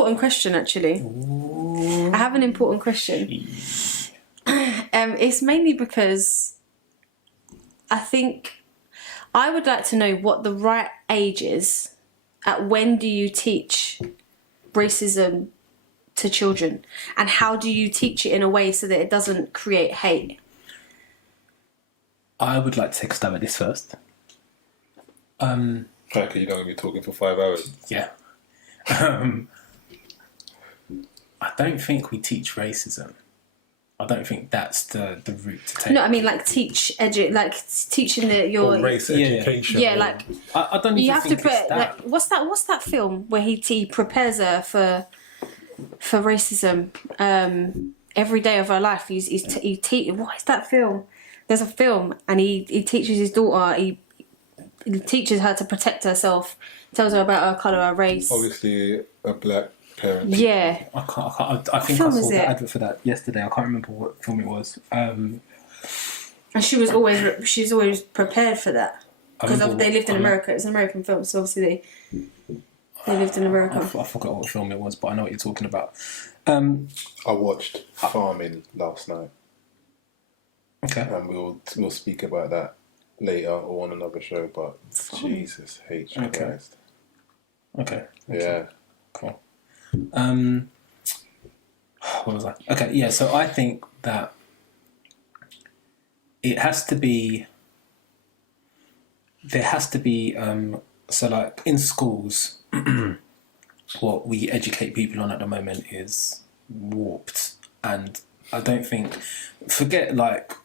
important question, actually. Ooh. I have an important question. It's mainly because I think I would like to know what the right age is. At when do you teach racism to children? And how do you teach it in a way so that it doesn't create hate? I would like to take a stab at this first. Okay, you don't want to be talking for 5 hours. Yeah. I don't think we teach racism. I don't think that's the route to take. No, I mean like teaching your Race education. yeah, like I don't even you have to think put it's that. like what's that film where he prepares her for racism every day of her life. What is that film? There's a film and he teaches his daughter. He teaches her to protect herself. Tells her about her colour, her race. Obviously, a black parent. I Yeah. think I film saw is the it? advert for that yesterday. I can't remember what film it was. And she's always prepared for that because they lived in America. It's an American film, so obviously they lived in America. I forgot what film it was, but I know what you're talking about. I watched Farming last night, Okay. and we'll speak about that later or on another show. But Jesus H Christ. Okay. Yeah. Cool. What was I? Okay, yeah. So I think that it has to be. There has to be. So, like in schools, what we educate people on at the moment is warped, and I don't think. Forget like,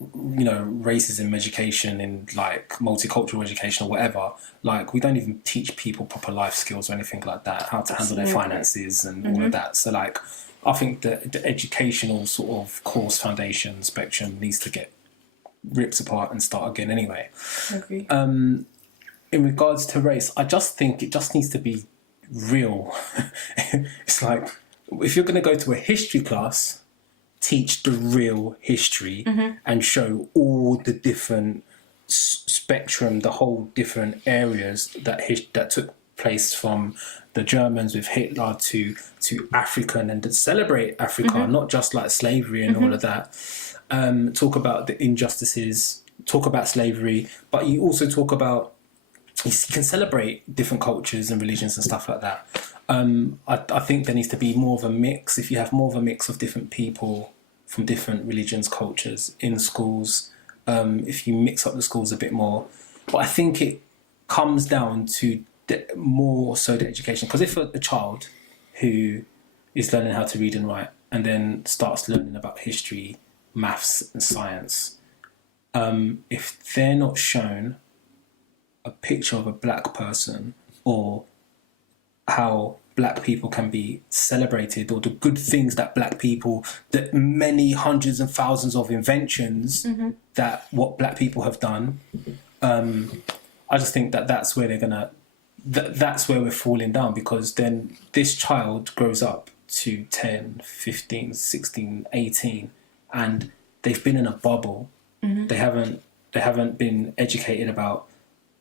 racism education in like multicultural education or whatever. Like we don't even teach people proper life skills or anything like that, how to handle their finances and all of that. So like I think that the educational sort of course foundation spectrum needs to get ripped apart and start again anyway. I agree. In regards to race, I just think it just needs to be real. It's like if you're going to go to a history class, teach the real history and show all the different spectrum, the whole different areas that took place from the Germans with Hitler to African, and to celebrate Africa, not just like slavery and all of that. Talk about the injustices, talk about slavery, but you also talk about, you can celebrate different cultures and religions and stuff like that. I think there needs to be more of a mix. If you have more of a mix of different people from different religions, cultures in schools, if you mix up the schools a bit more. But I think it comes down to more so the education. Because if a child who is learning how to read and write and then starts learning about history, maths and science, if they're not shown a picture of a black person or how black people can be celebrated, or the good things that black people, that many hundreds and thousands of inventions that what black people have done, I just think that that's where they're gonna, that's where we're falling down, because then this child grows up to 10, 15, 16, 18 and they've been in a bubble. They haven't been educated about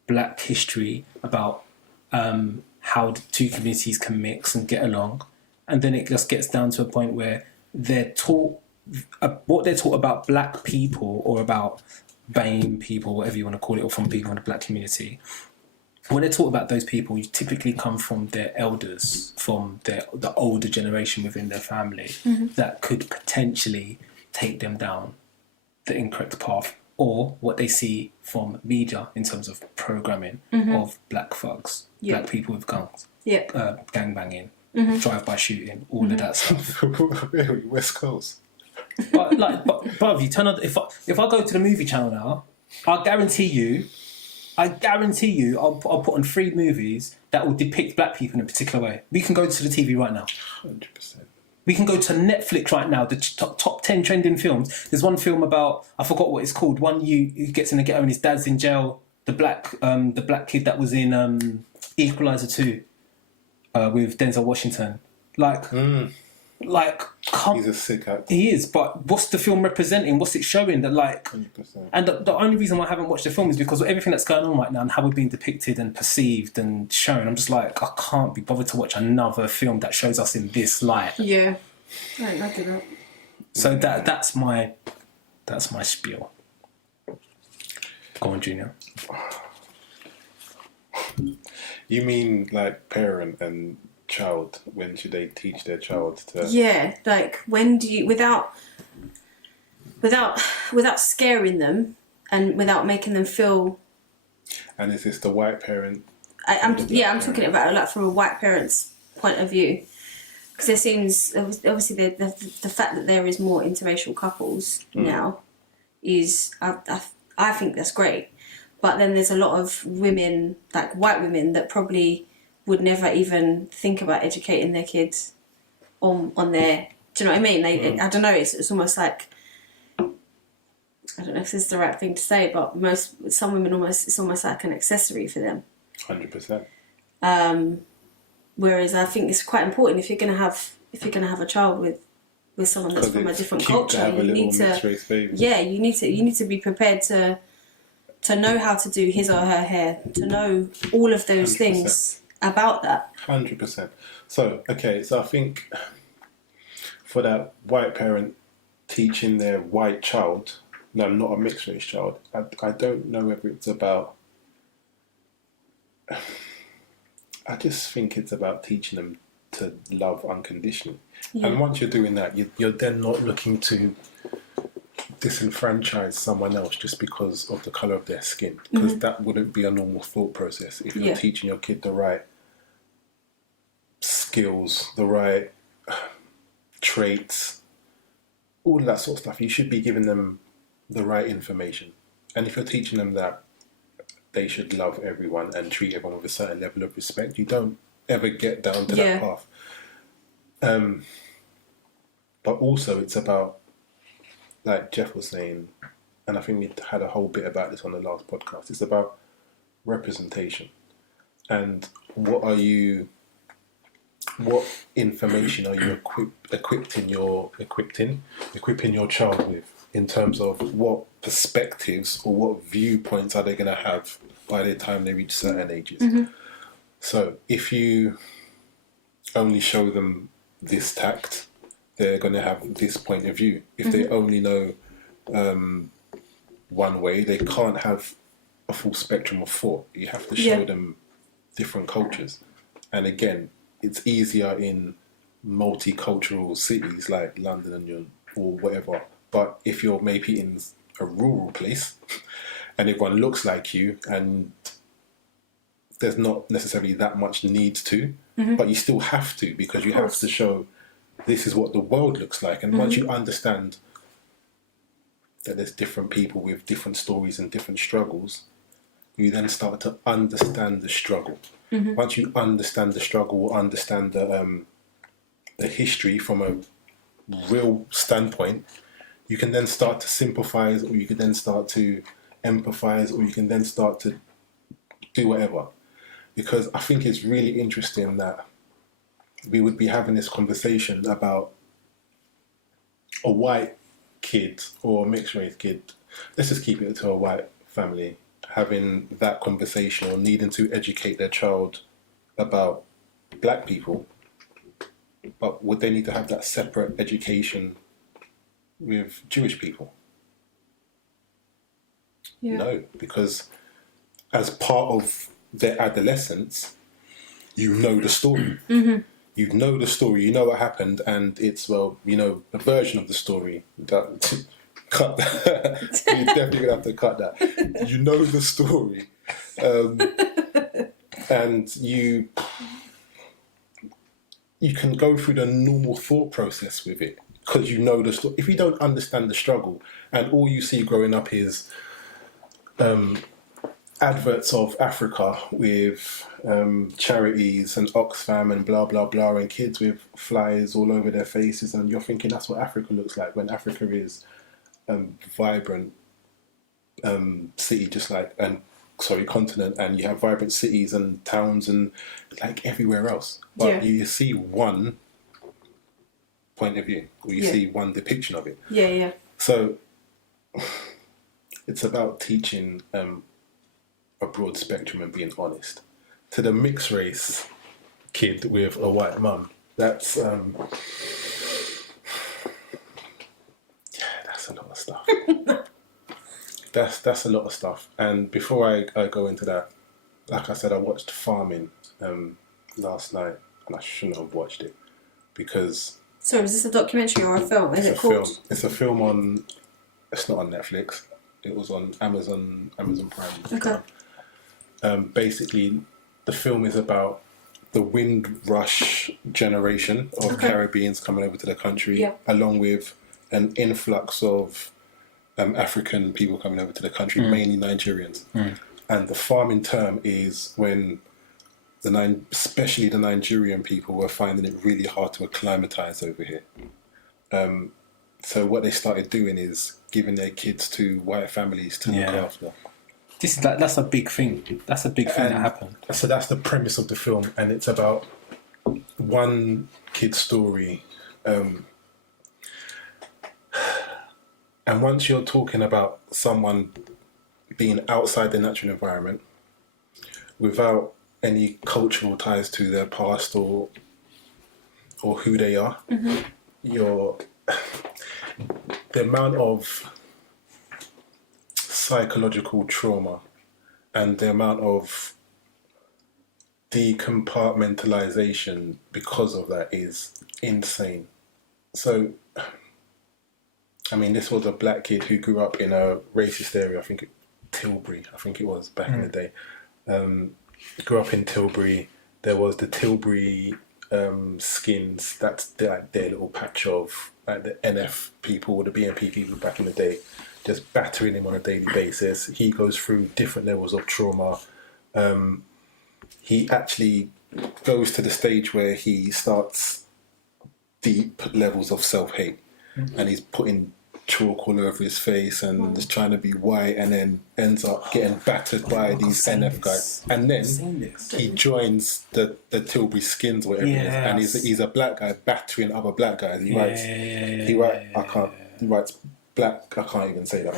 black history, about how the two communities can mix and get along, and then it just gets down to a point where they're taught what they're taught about black people, or about BAME people, whatever you want to call it, or from people in the black community. When they're taught about those people, you typically come from their elders, from the older generation within their family, that could potentially take them down the incorrect path, or what they see from media in terms of programming of black thugs, black people with guns, gang banging, drive-by shooting, all of that stuff. West Coast. But bruv, you turn on, if I go to the movie channel now, I guarantee you, I'll put on 3 movies that will depict black people in a particular way. We can go to the TV right now. 100%. We can go to Netflix right now, the top 10 trending films. There's one film about, I forgot what it's called, one who gets in the ghetto and his dad's in jail, the black kid that was in Equalizer 2 with Denzel Washington. Like, Like, He's a sick actor. he is, but what's the film representing? What's it showing? That, like, 100%. and the only reason why I haven't watched the film is because of everything that's going on right now and how we're being depicted and perceived and shown. I'm just like, I can't be bothered to watch another film that shows us in this light. Yeah. Right, I get that. So that's my spiel. Go on, Junior. You mean like parent and child? When should they teach their child to? Yeah, like when do you without scaring them and without making them feel. And is this the white parent? I'm talking about it like from a white parent's point of view, because there seems obviously the fact that there is more interracial couples now is I think that's great, but then there's a lot of women, like white women, that probably would never even think about educating their kids on their. Do you know what I mean? I don't know. It's almost like, I don't know if this is the right thing to say, but some women it's almost like an accessory for them. 100%. Whereas I think it's quite important if you're gonna have a child with someone that's from a different culture, you need to you need to be prepared to know how to do his or her hair, to know all of those 100%. things about that. 100%. So I think for that white parent teaching their white child, no, not a mixed race child, I don't know whether it's about. I just think it's about teaching them to love unconditionally. Yeah. And once you're doing that, you're then not looking to disenfranchise someone else just because of the colour of their skin, because that wouldn't be a normal thought process. If you're teaching your kid the right skills, the right traits, all that sort of stuff, you should be giving them the right information. And if you're teaching them that they should love everyone and treat everyone with a certain level of respect, you don't ever get down to that path. But also it's about, like Jeff was saying, and I think we had a whole bit about this on the last podcast, it's about representation. And what information are you equipping your child with, in terms of what perspectives or what viewpoints are they going to have by the time they reach certain ages. So if you only show them this tact, they're going to have this point of view. If they only know one way, they can't have a full spectrum of thought. You have to show them different cultures. And again, it's easier in multicultural cities like London or whatever. But if you're maybe in a rural place and everyone looks like you, and there's not necessarily that much need to, but you still have to, because you have to show this is what the world looks like. And once you understand that there's different people with different stories and different struggles, you then start to understand the struggle. Once you understand the struggle, or understand the history from a real standpoint, you can then start to sympathise, or you can then start to empathise, or you can then start to do whatever. Because I think it's really interesting that we would be having this conversation about a white kid or a mixed race kid. Let's just keep it to a white family having that conversation, or needing to educate their child about black people. But would they need to have that separate education with Jewish people? No, because as part of their adolescence, you know the story. You know the story, you know what happened, and it's, well, you know, a version of the story. That cut that. You're definitely gonna have to cut that. You know the story, and you can go through the normal thought process with it, because you know the story. If you don't understand the struggle, and all you see growing up is adverts of Africa with charities and Oxfam and blah blah blah, and kids with flies all over their faces, and you're thinking that's what Africa looks like, when Africa is vibrant city, just like continent, and you have vibrant cities and towns and like everywhere else. But you see one point of view, or you Yeah. see one depiction of it. Yeah. So it's about teaching a broad spectrum and being honest. To the mixed race kid with a white mum, that's a lot of stuff. That's a lot of stuff. And before I go into that, like I said, I watched Farming last night, and I shouldn't have watched it because So is this a documentary or a film? Is it's it a called? film. It's a film on. It's not on Netflix. It was on Amazon Prime. Okay. Basically, the film is about the Windrush generation of Caribbeans coming over to the country, along with an influx of African people coming over to the country, mainly Nigerians. And the farming term is when especially the Nigerian people were finding it really hard to acclimatise over here. So what they started doing is giving their kids to white families to look after. That's a big thing. That's a big thing that happened. So that's the premise of the film, and it's about one kid's story. And once you're talking about someone being outside the natural environment without any cultural ties to their past or who they are, the amount of psychological trauma and the amount of decompartmentalization because of that is insane. So, I mean, this was a black kid who grew up in a racist area, Tilbury, I think it was back in the day. Grew up in Tilbury. There was the Tilbury skins, that's their little patch of like the NF people or the BNP people back in the day, just battering him on a daily basis. He goes through different levels of trauma. He actually goes to the stage where he starts deep levels of self-hate, and he's putting chalk all over his face and just trying to be white, and then ends up getting battered by these NF guys. And then he joins the Tilbury Skins, whatever it is, and he's a black guy battering other black guys. He writes black, I can't even say that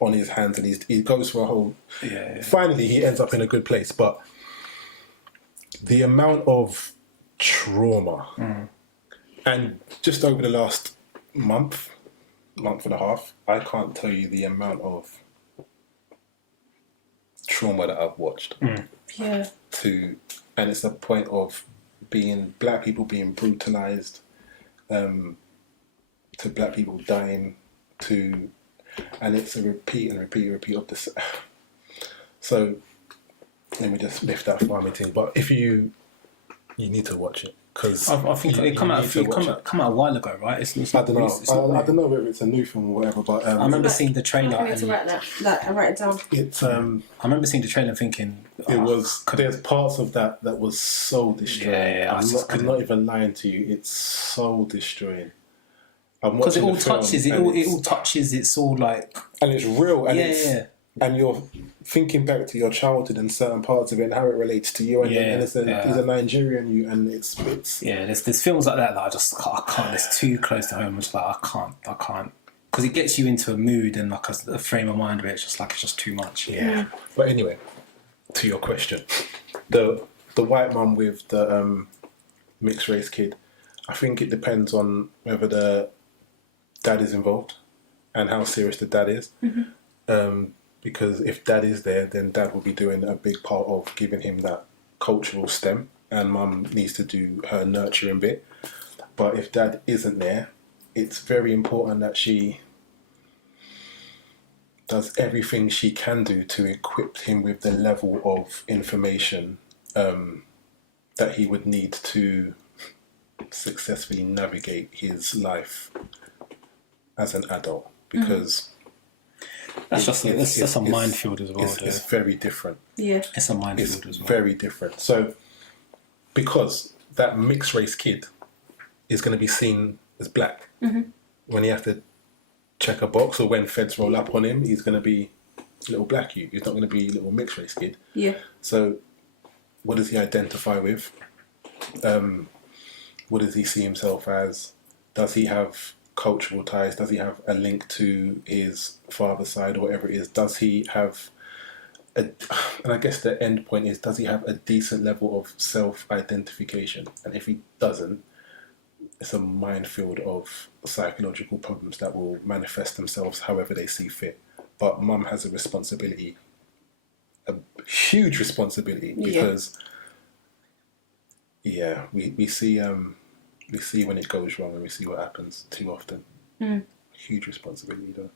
on his hands, and he goes for a whole. Finally, he ends up in a good place, but the amount of trauma, and just over the last month and a half, I can't tell you the amount of trauma that I've watched. And it's a point of black people being brutalized, to black people dying, and it's a repeat of this. So let me just lift that farming thing. But if you need to watch it, because I think it come out a while ago, right? It's I don't know. I don't know whether it's a new film or whatever, but I remember seeing the trailer. I to write that. I write it down. It's I remember seeing the trailer and thinking there's parts of that was so destroying. I'm not even lying to you. It's so destroying. Because it all touches. It all touches. It's all like, and it's real. And and you're thinking back to your childhood and certain parts of it and how it relates to you, and he's a Nigerian, and it's there's films like that I can't. It's too close to home. It's like I can't because it gets you into a mood and like a frame of mind where it's just too much. But anyway, to your question, the white mum with the mixed race kid, I think it depends on whether the dad is involved and how serious the dad is. Because if dad is there, then dad will be doing a big part of giving him that cultural stem, and mum needs to do her nurturing bit. But if dad isn't there, it's very important that she does everything she can do to equip him with the level of information that he would need to successfully navigate his life as an adult. Because that's a minefield as well. It's very different. It's a minefield as well. Very different. So, because that mixed race kid is going to be seen as black, when he has to check a box or when feds roll up on him, he's going to be little black you. He's not going to be little mixed race kid. So, what does he identify with? What does he see himself as? Does he have cultural ties? Does he have a link to his father's side or whatever it is? Does he have and I guess the end point is, does he have a decent level of self-identification? And if he doesn't, it's a minefield of psychological problems that will manifest themselves however they see fit. But mum has a responsibility, a huge responsibility, because we see when it goes wrong, and we see what happens too often. Huge responsibility though.